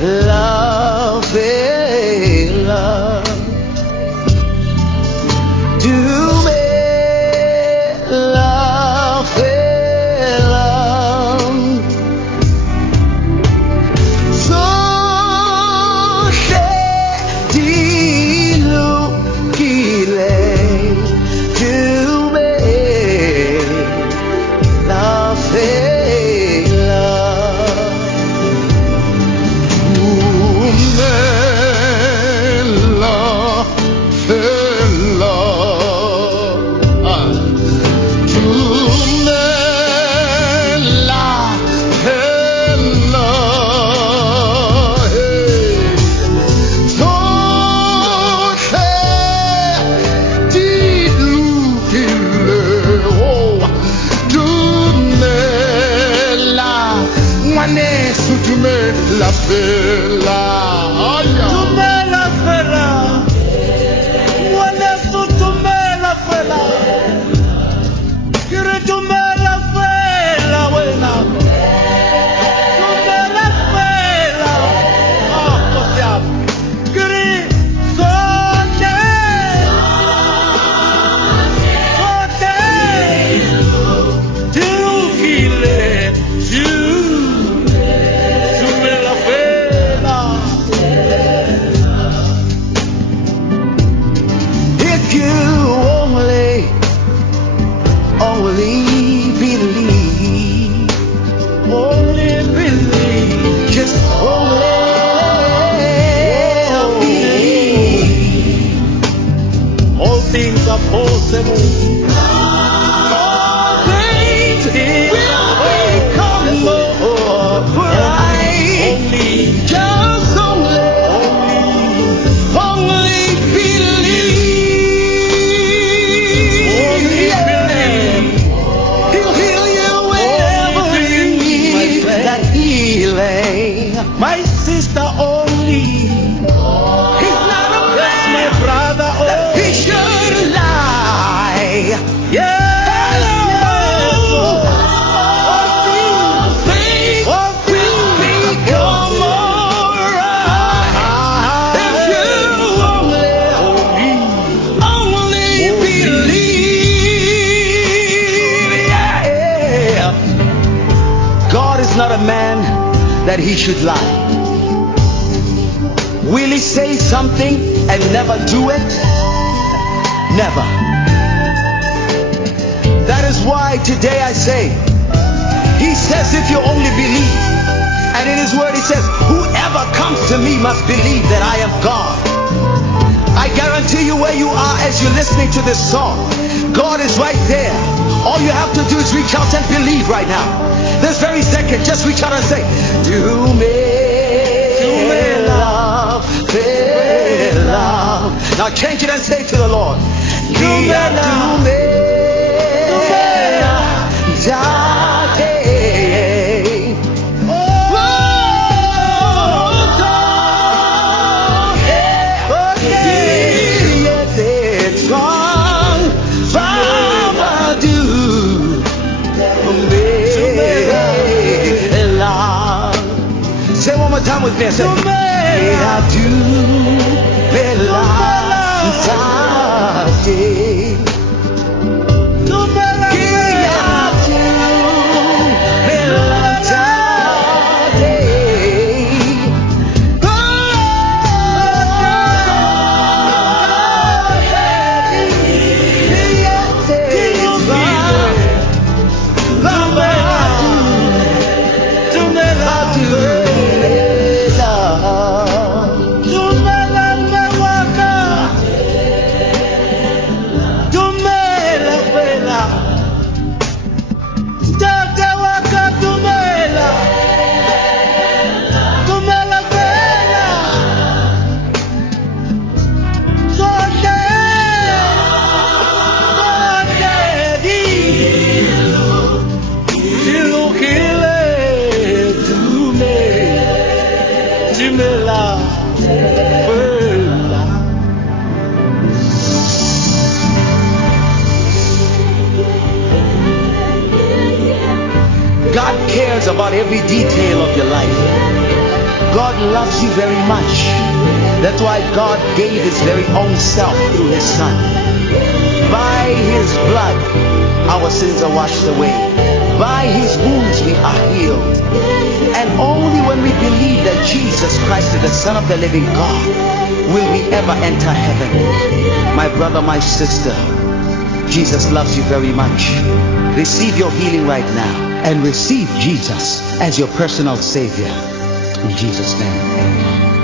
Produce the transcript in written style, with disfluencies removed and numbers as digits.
Lumela Feela. Lumela Feela. So dilukile Lumela Feela. Lumela Feela, Lumela Feela, Wanesu Lumela Feela, Kiri Lumela Feela, wena, Lumela Feela, Kosiam, Kiri Sote, Dilukile, things are possible. All things will become more bright. Just only believe. He'll heal you whenever you need that healing. My sister only. He's not a man, my brother. He should lie. Yeah. All things will become alright if you only believe. Yeah. God is not a man that he should lie. Will he say something and never do it? Never. That is why today I say, he says if you only believe, and in his word he says, whoever comes to me must believe that I am God. I guarantee you where you are as you're listening to this song, God is right there. All you have to do is reach out and believe right now. This very second, just reach out and say, Lumela Feela. Now change it and say to the Lord, Lumela Say one more time with me and say, cares about every detail of your life. God loves you very much. That's why God gave His very own self through His Son. By His blood, our sins are washed away. By His wounds, we are healed. And only when we believe that Jesus Christ is the Son of the living God will we ever enter heaven. My brother, my sister, Jesus loves you very much. Receive your healing right now and receive Jesus as your personal Savior. In Jesus' name, amen.